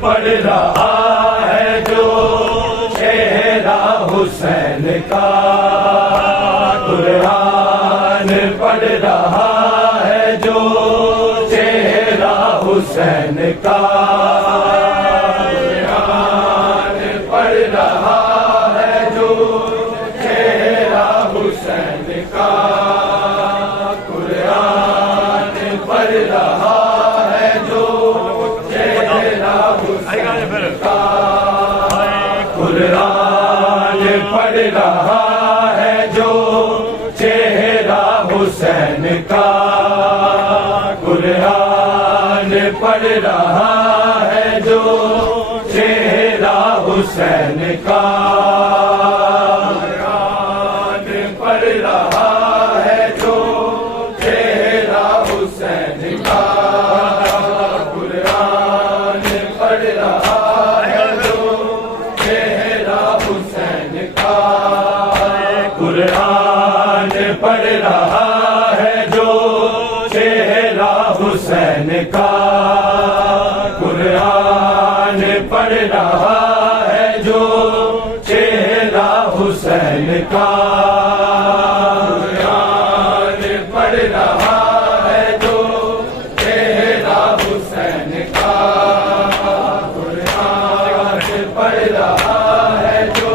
पढ़ रहा है जो चेहरा हुसैन का, कुरान पढ़ रहा है जो चेहरा हुसैन का, कुरान पढ़ रहा है जो चेहरा हुसैन का, कुरान पढ़ रहा है जो चेहरा हुसैन का, कुरान पढ़ रहा है जो चेहरा हुसैन का, कुरान पढ़ रहा है जो चेहरा हुसैन का, कुरान पढ़ रहा है जो चेहरा हुसैन का, कुरान पढ़ रहा है जो चेहरा हुसैन का, कुरान पढ़ रहा है जो चेहरा हुसैन का, कुरान पढ़ रहा है जो चेहरा हुसैन का, कुरान पढ़ रहा है जो चेहरा हुसैन का, कुरान पढ़ रहा है जो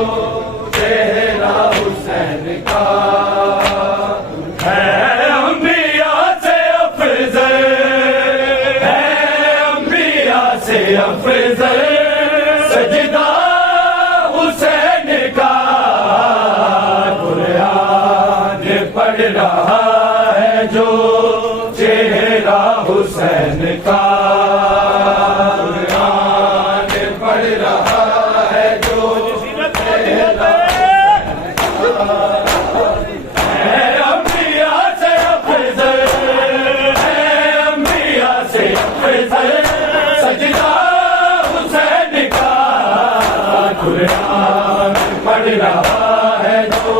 चेहरा हुसैन का, है अंबिया से अफजल, है अंबिया से अफजल सजदा हुसैन का, कुरान पढ़ रहा है जो चेहरा हुसैन का, कुरान पढ़ रहा है जो चेहरा है अंबिया से अफजल, है अंबिया से अफजल सजदा हुसैन का, कुरान पढ़ रहा है जो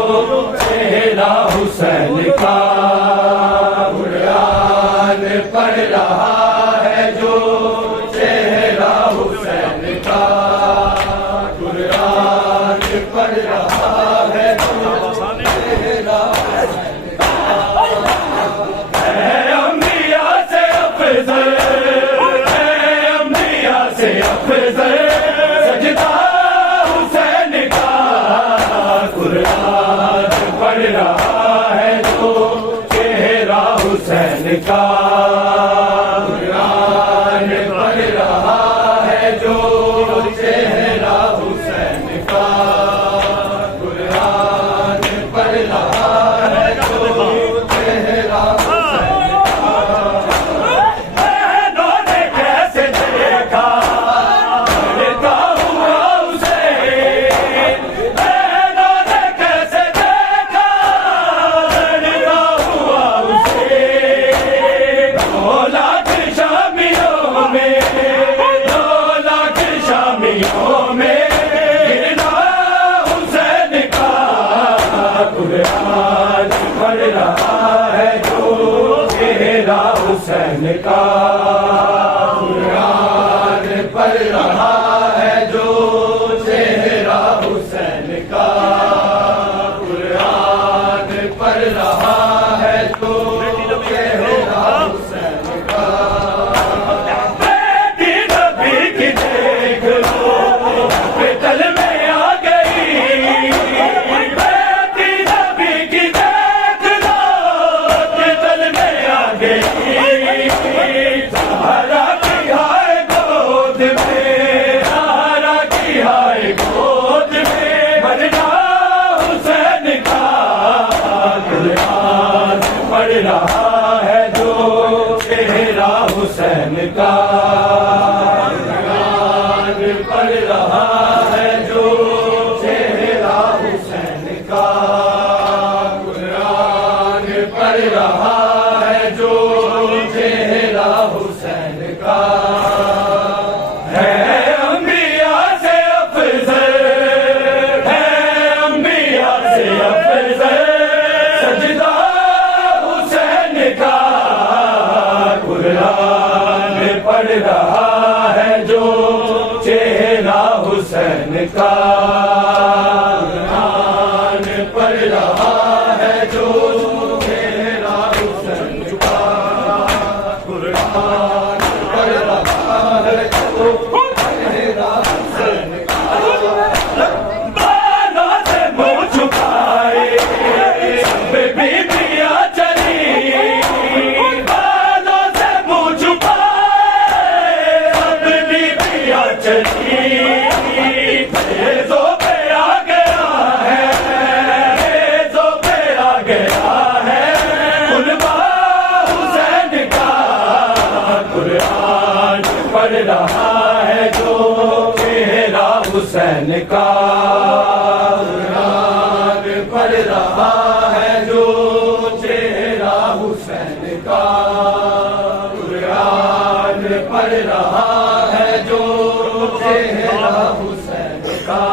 चेहरा हुसैन का, कुरान पढ़ रहा है जो चेहरा हुसैन का, कुरान पढ़ रहा है जो चेहरा है अंबिया से अफजल, है अंबिया से अफजल सजदा हुसैन का, कुरान पढ़ रहा है जो चेहरा हुसैन का, कुरान पढ़ रहा है जो चेहरा हुसैन का, कुरान पढ़ रहा है जो चेहरा हुसैन का, बहनों ने कैसे देखा लड़का हुआ उसे, बहनों ने कैसे देखा लड़का हुआ उसे, 2 लाख शामियों में, 2 लाख शामियों में गिरना हुसैन का, कुरान पढ़ रहा है जो चेहरा हुसैन का, कुरान पढ़ रहा है जो चेहरा हुसैन का, कुरान पढ़ रहा है जो चेहरा हुसैन का, बेटी नबी की देख लो पितल में आ गई, बेटी नबी की देख लो पितल में आ गई, पढ़ रहा है जो चेहरा हुसैन का, कुरान पढ़ रहा है जो चेहरा हुसैन का। बालों से मुंह छुपाए सब बीबियां चली, बालों से मुंह छुपाए सब बीबियां चली। फेज़ों पे आ गया है, फेज़ों पे आ गया है कुलबा हुसैन का, कुरान पढ़ रहा है जो चेहरा हुसैन का, कुरान पढ़ रहा है जो चेहरा हुसैन का, कुरान पढ़ रहा है जो चेहरा हुसैन का।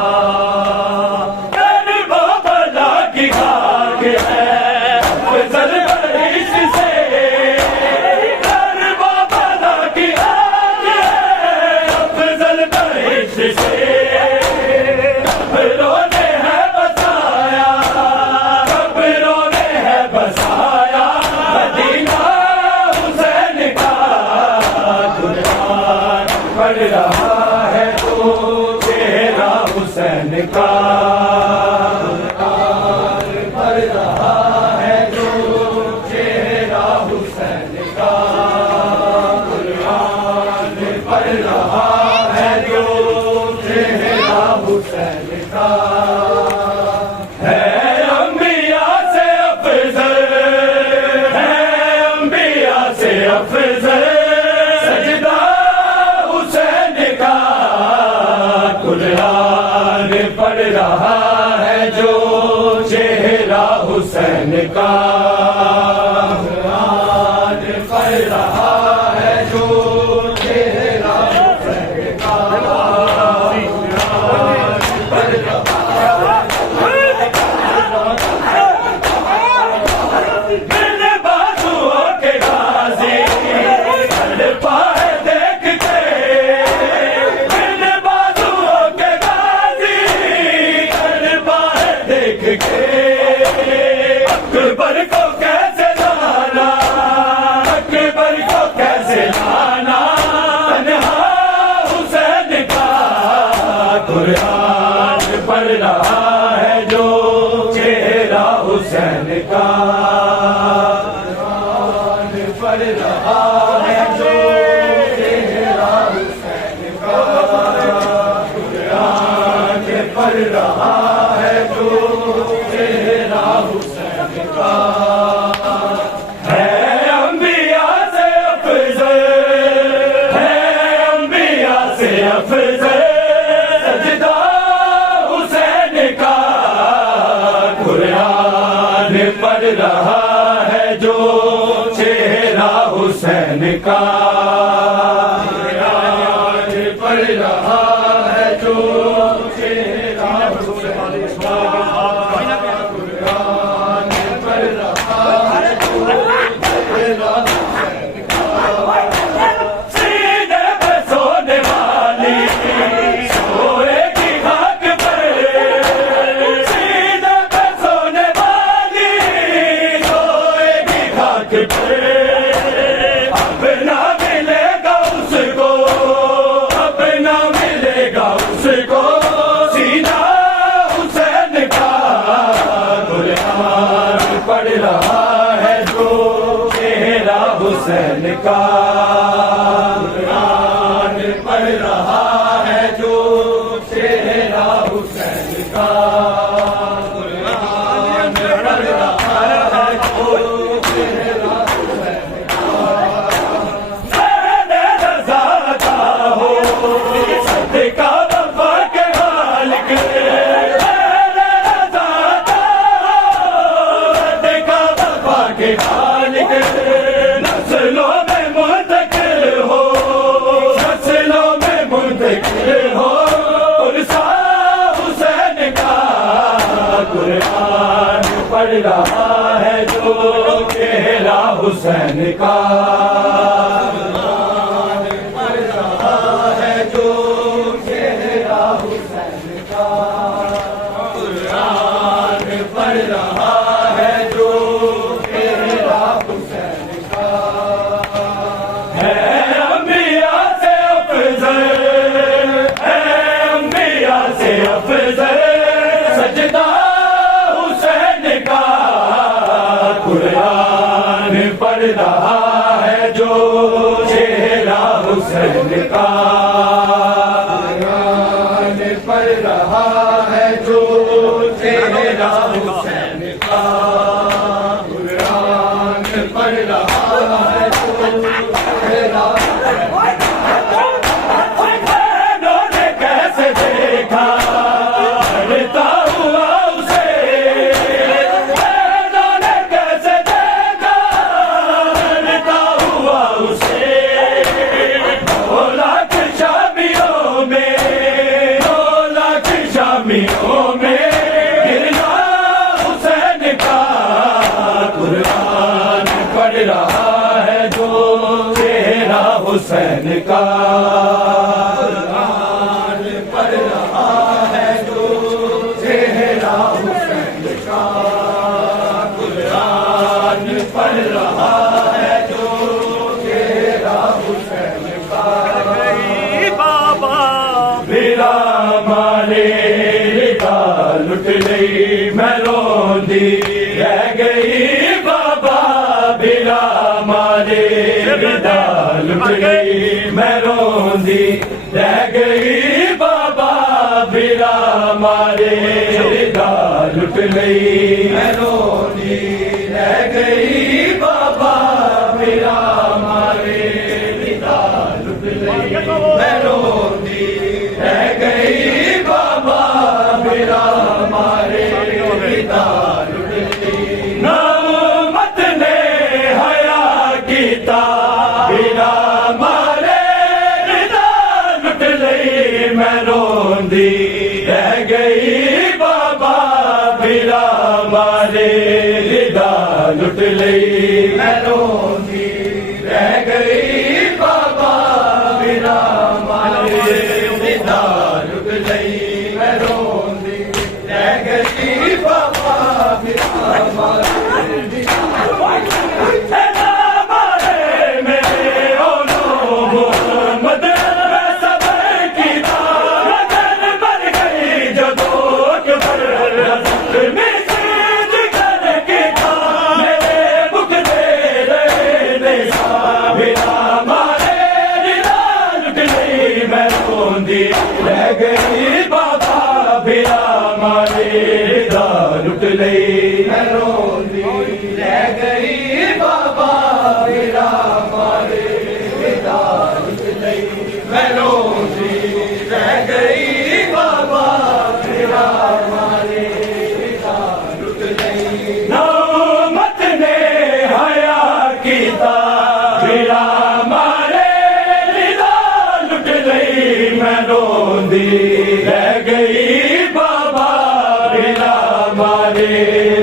करबो बला की खाक है अफजल बरिश से, करबो बला की खाक है अफजल बरिश से। कब्रों ने है बसाया, कब्रों ने है बसाया मदीना हुसैन का, कुरान पढ़ रहा है जो चेहरा हुसैन का, कुरान पढ़ रहा है जो चेहरा हुसैन का, कुरान पढ़ रहा है जो चेहरा हुसैन का। है अंबिया से अफजल, है अंबिया से अफजल सजदा हुसैन का, कुरान पढ़ रहा है जो चेहरा हुसैन का, कुरान पढ़ रहा है जो चेहरा हुसैन का, कुरान पढ़ रहा मेरे बाजुओं के गाज़ी तड़पा है देख के, मेरे बाजुओं के गाज़ी तड़पा है देख के। अकबर को कैसे लाना, अकबर को कैसे लाना तन्हा हुसैन का, कुरान पढ़ रहा है जो चेहरा हुसैन का, कुरान पढ़ रहा है जो चेहरा हुसैन का, कुरान पढ़ रहा है जो चेहरा हुसैन का। है अंबिया से अफजल, है अंबिया से अफजल सजदा हुसैन का, कुरान पढ़ रहा है जो चेहरा हुसैन का, कुरान पढ़ रहा है जो चेहरा हुसैन का, कुरान पढ़ रहा है जो चेहरा हुसैन का। सीने पे सोने वाली सोएगी खाक पर, सीने पे सोने वाली सोएगी खाक पर। अब ना मिलेगा उसको, अब ना मिलेगा उसको सीना हुसैन का, कुरान पढ़ रहा है जो चेहरा हुसैन का, कुरान पढ़ रहा है जो चेहरा हुसैन का, कुरान पढ़ रहा है जो चेहरा हुसैन का। मैंने रज़ा का हो सदका वफ़ा के मालिक, मैंने रज़ा का हो सदका वफ़ा के मालिक। नस्लों में मुंतकिल हो, नस्लों में मुंतकिल हो उर्सा हुसैन का, कुरान पढ़ रहा है जो चेहरा हुसैन का, कुरान पढ़ रहा है जो चेहरा हुसैन का, कुरान पढ़ रहा है जो चेहरा हुसैन का है। अंबिया से अफजल है, अंबिया से अफजल सजदा हुसैन का। कुरान पढ़ रहा है जो चेहरा हुसैन का। कुरान पढ़ रहा है जो चेहरा हुसैन का। कुरान पढ़ रहा है जो चेहरा उन्होंने कैसे देखा डरता हुआ उसे। उन्होंने कैसे देखा डरता हुआ उसे। 2 लाख शामियों में 2 लाख शामियों में गिरना हुसैन का। कुरान पढ़ रहा है जो चेहरा हुसैन का। कुरान पढ़ रहा है जो चेहरा हुसैन का। कुरान पढ़ रहा है जो चेहरा हुसैन का। बाबा बिरा मारे रिदा लुट गई मैं रोंदी रह गई। बाबा बिरा मारे रिदा लुट गई मैं रोंदी रह गई। बाबा बिरा मारे रिदा लुट गई मैं रोंदी रह गई। बाबा बिरा मारे रिदा लुट गई मैं रोंदी रह गई। बाबा बिरा मारे रिदा लुट गई। नामत ने हया कीता बिरा मारे रिदा लुट गई मैं रोंदी रह गई। बाबा बिरा मारे रिदा लुट गई मैं रोंदी रह गई। बाबा बिरा मारे रिदा लुट गई मैं रोंदी रह गई। बाबा बिरा मारे रिदा मारे मेरे ओलो मोहम्मद मैं सबर की लगन बन गई जो दोष पर में सेज कर के था। मेरे मुख दे रहे बिना मारे रिदा लुट गई मैं रोंदी रह गई। बाबा बिना मारे रिदा लुट गई मैं रोंदी रह गई। बाबा बिना मारे रिदा लुट गई मैं रोंदी रह गई। बाबा बिना मारे रिदा लुट गई। नामत ने हया कीता बिना मारे रिदा लुट गई मैं रोंदी रह गई। बाबा बिना मारे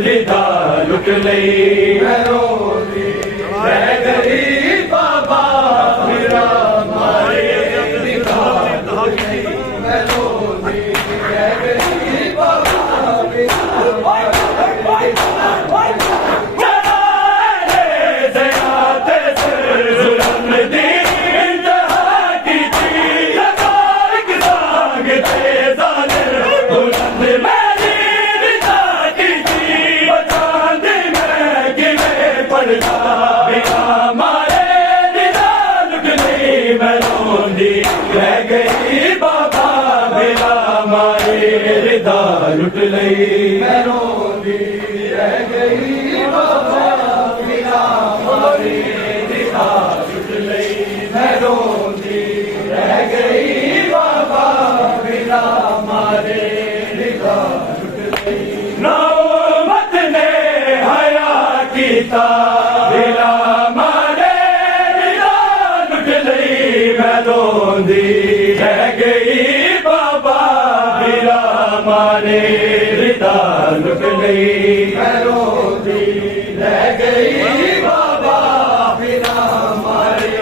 रिदा लुट गई मैं रोंदी रह गई। बाबा बिना मारे रिदा लुट गई मैं रोंदी रह गई। बाबा बिना रह गई। बाबा बिना मारे रिदा लुट गई मैं रोंदी रह गई। बाबा बिना मारे रिदा लुट गई मैं रोंदी रह गई। बाबा बिना मारे रिदा लुट गई। नौमत ने हया कीता बिना मारे रिदा लुट गई मैं रोंदी रह गई। बाबा बिना मारे रिदा लुट गई मैं रोंदी रह गई। बाबा बिना मारे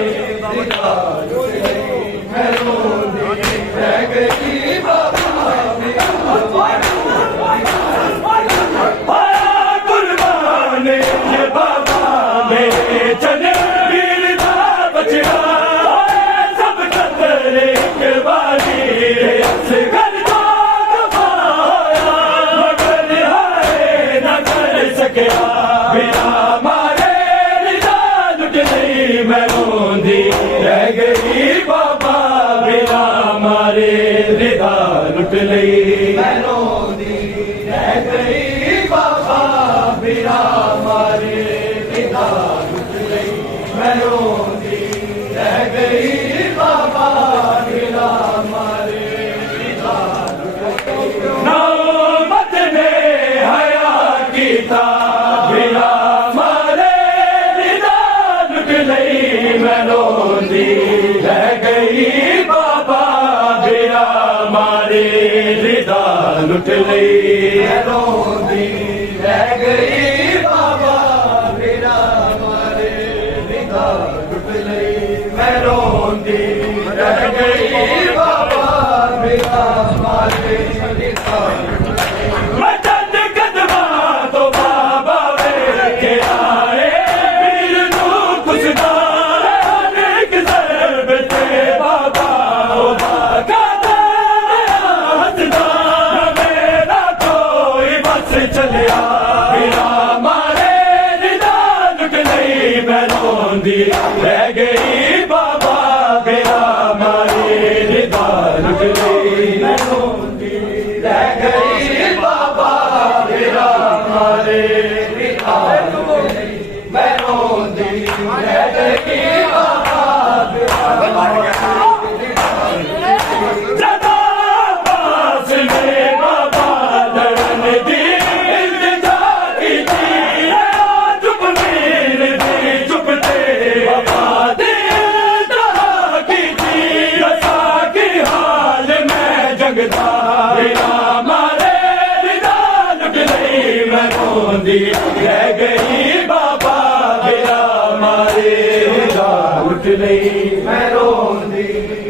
रिदा लुट गई मैं रोंदी रह गई। बाबा बिना सकिया बिना मारे रिदा लुट लई मैं रोंदी रह गई बाबा बिना मारे रिदा लुट लई मैं रोंदी रह गई बाबा बिना मारे रिदा लुट लई मैं रोंदी रह गई बाबा बिना मारे रिदा लुट लई नौबत ने हया कीता बिना मारे रिदा लुट लई मैं रोंदी रह गई बाबा बिना मारे रिदा लुट लई मैं रोंदी रह गई बाबा बिना मारे रिदा लुट लई मैं रोंदी रह गई बाबा बिना मारे रिदा लुट लई मैं चंद कदमां तो बाबा वेखे आए वीर नू खुशदा अनेक ज़रब ते बाबा ओदा कादा हसदा मेरा कोई बस चलिया बिना मारे रिदा लुट लई मैं रोंदी रह गई बाबा बिना मारे रिदा लुट लई मैं रोंदी रह गई बाबा बिना मारे रिदा लुट लई मैं रोंदी रह गई बाबा बिना मारे जदा पास में बाबा लड़न दी इल्तिजा की थी चुप मीर दी चुप ते बाबा दिल दहा की थी रसा की हाल में जगदा बिना मारे रिदा लुट लई मैं रोंदी रह गई बाबा बिना मारे रिदा लुट लई मैं रोंदी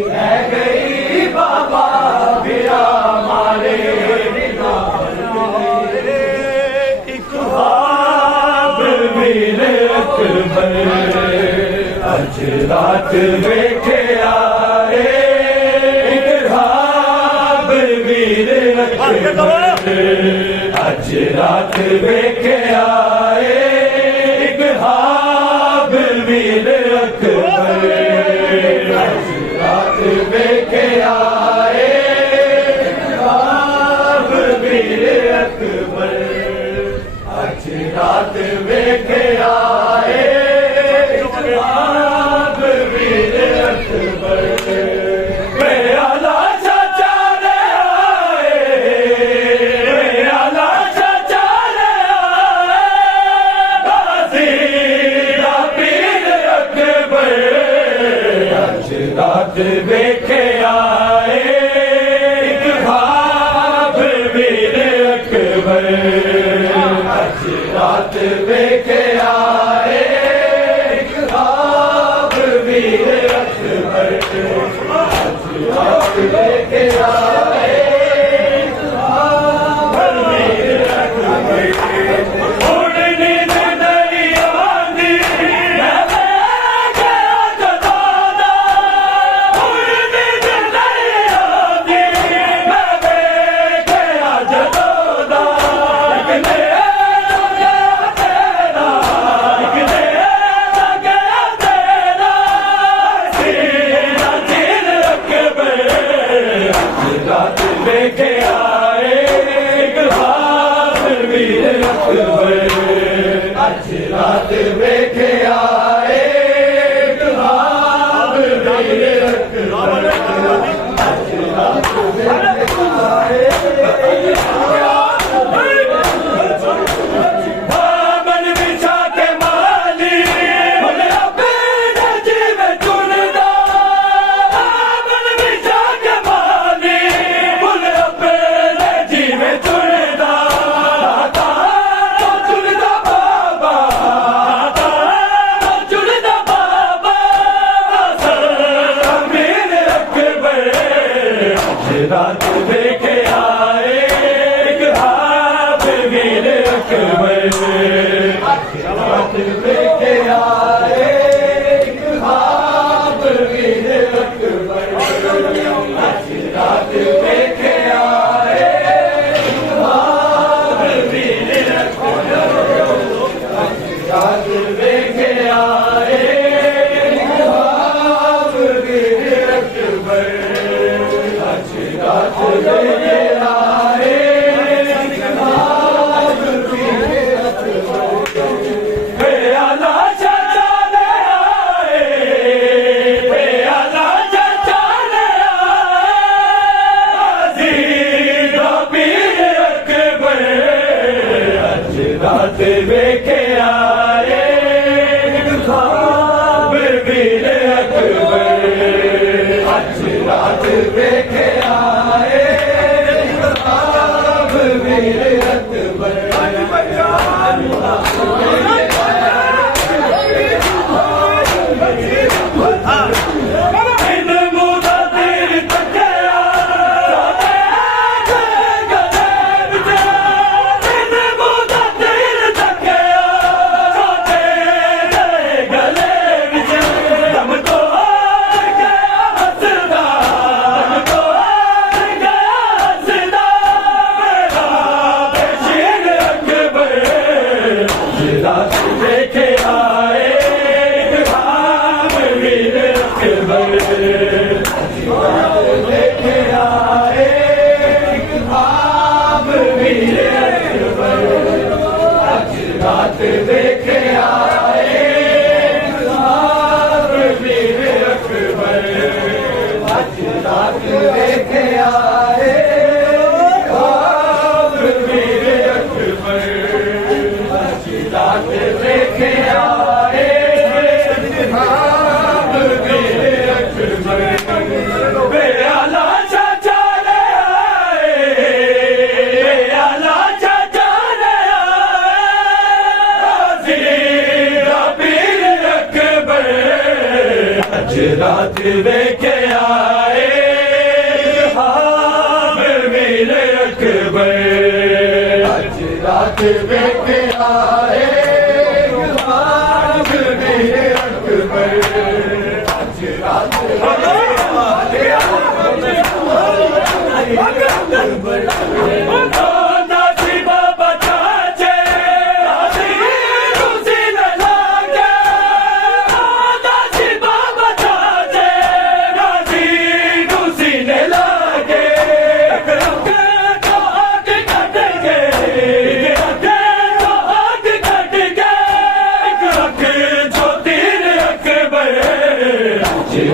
रह गई बाबा बिना मारे रिदा लुट लई एक ख्वाब मेरे अकबर अज रात वेखे आए एक ख्वाब मेरे अकबर अज रात वेखे आए एक ख्वाब मेरे अकबर अज रात वेखे आए एक ख्वाब मेरे अकबर अज रात वेखे आए एक ख्वाब मेरे अकबर मेरा लाशा चाले आए मेरा लाशा चाले आए गाजी दा पीर अकबर अज रात वेखे आए एक ख्वाब मेरे अकबर अज रात वेखे आए एक ख्वाब मेरे अकबर अज रात वेखे आए एक ख्वाब मेरे अकबर उड़नी नहीं आंदी मैं गया जदादा उड़नी नहीं आंदी मैं गया जदादा एक नया गया तेरा एक नया गया तेरा सीना दिल अकबर अज रात लेके आए एक ख्वाब मेरे अकबर अज रात लेके आए एक ख्वाब मेरे अकबर अज रात लेके आए दामन बिछा के माली मुझे अपने जीव चुनदा दामन बिछा के माली मुझे अपने जीव चुनदा दाता चुनदा बाबा दाता चुनदा बाबा सर मेरे अकबर अज रात देखे आए एक ख्वाब मेरे अकबर अज रात देखे आए एक ख्वाब मेरे अकबर अज रात देखे आए एक ख्वाब मेरे अकबर वेखे आए ख्वाब वीर अकबर आज रात वेखे आए ख्वाब वीर अकबर देखे आए ख्वाब वीर अकबर देखे आए ख्वाब वीर अकबर आज रात देखे आए ख्वाब वीर अकबर आज रात देखे आए ख्वाब वीर अकबर रात देखे आए ख्वाब वीर अकबर बेआला चाचा ले आए बेआला चाचा ले आए पीर अकबर आज रात देखे आए ख्वाब वीर अकबर आज रात देखे आए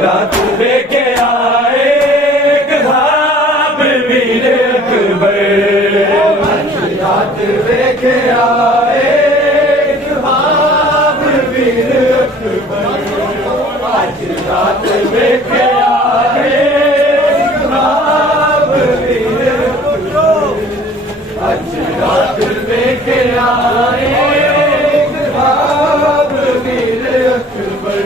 रात देखे आए ख्वाब वीर अकबर रात देखे आए ख्वाब वीर अकबर आज रात देखे आए ख्वाब वीर अकबर आज रात देखे आए ख्वाब वीर अकबर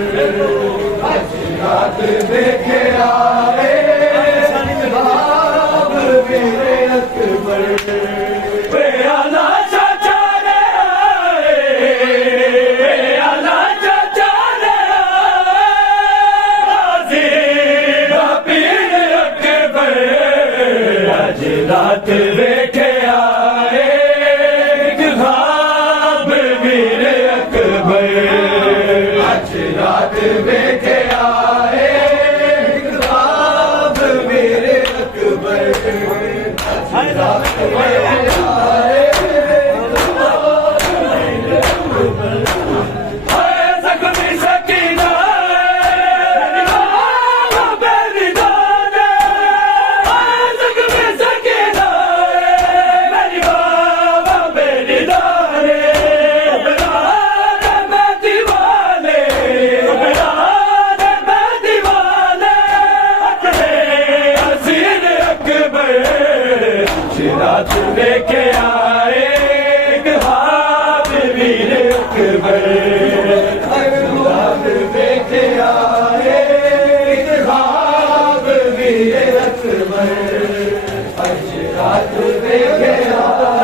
रात देखे आए ख्वाब वीर अकबर बेआला चाचा ले आए बेआला चाचा ले आए पीर अकबर आज रात देखे आए ख्वाब वीर अकबर आज रात देखे रात देखे आए ख्वाब वीर अकबर रात देखे आए ख्वाब वीर अकबर आज रात देखे आए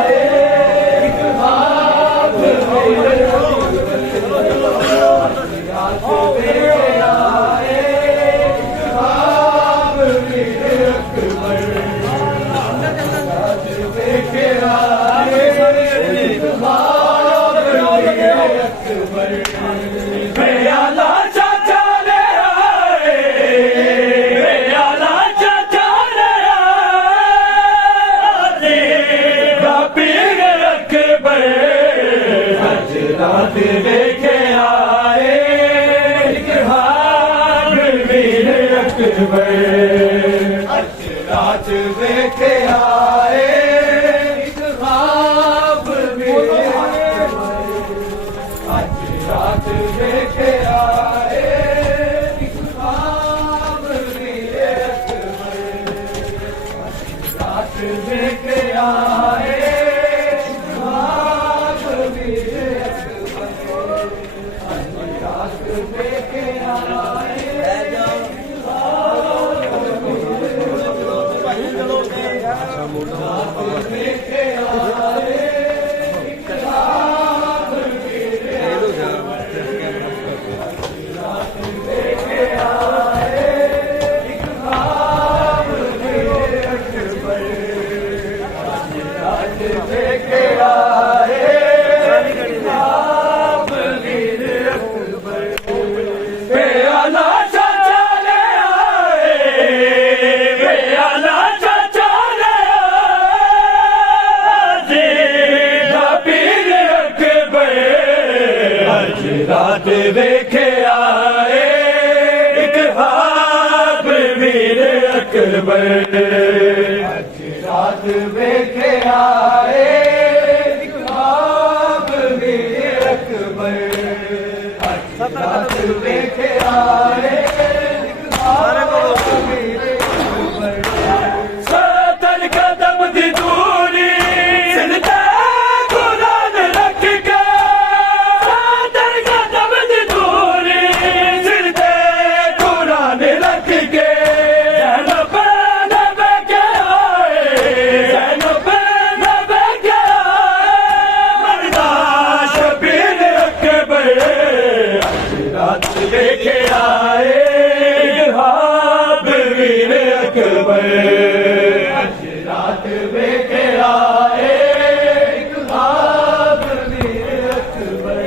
ख्वाब वीर अकबर रात देखे आए ख्वाब वीर अकबर देखे आए ख्वाब वीर अकबर बेआला चाचा ले आए बेआला चाचा ले आए पीर अकबर आज रात देखे आए ख्वाब वीर अकबर आज रात देखे आए ख्वाब वीर अकबर ਵੇਖੇ ਆਏ ਇੱਕ ਖਾਬ ਵੀਰੇ ਅਕਬਰ ਰਾਤ ਵੇਖੇ ਆਏ ਖਾਬ ਵੀਰੇ ਅਕਬਰ ਰਾਤ ਵੇਖੇ ਆਏ ਰਾਤ ਵੇਖੇ ਆਏ ਇੱਕ ਖਾਬ ਵੀਰੇ ਅਕਬਰ ਅੱਜ ਰਾਤ ਵੇਖੇ ਆਏ ਇੱਕ ਖਾਬ ਵੀਰੇ ਅਕਬਰ ਅੱਜ ਰਾਤ ਵੇਖੇ ਆਏ ਇੱਕ ਖਾਬ ਵੀਰੇ ਅਕਬਰ ਸਤਰ ਕਦਮ ਦੀ ਦੂਰੀ ਸਿਰਦਾ ਕੁਰਾਨ ਰੱਖ ਕੇ ਵੇਖੇ ਆਏ ਖਾਬ ਵੀਰੇ ਅਕਬਰ ਅੱਜ ਰਾਤ ਵੇਖੇ ਆਏ ਇੱਕ ਖਾਬ ਵੀਰੇ ਅਕਬਰ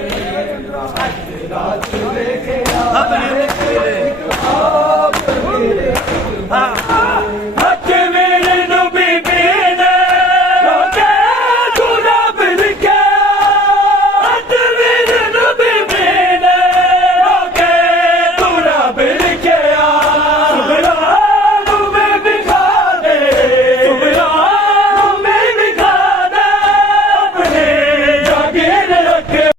ਅੱਜ ਰਾਤ ਵੇਖੇ ਆਏ ਇੱਕ ਖਾਬ ਵੀਰੇ ਅਕਬਰ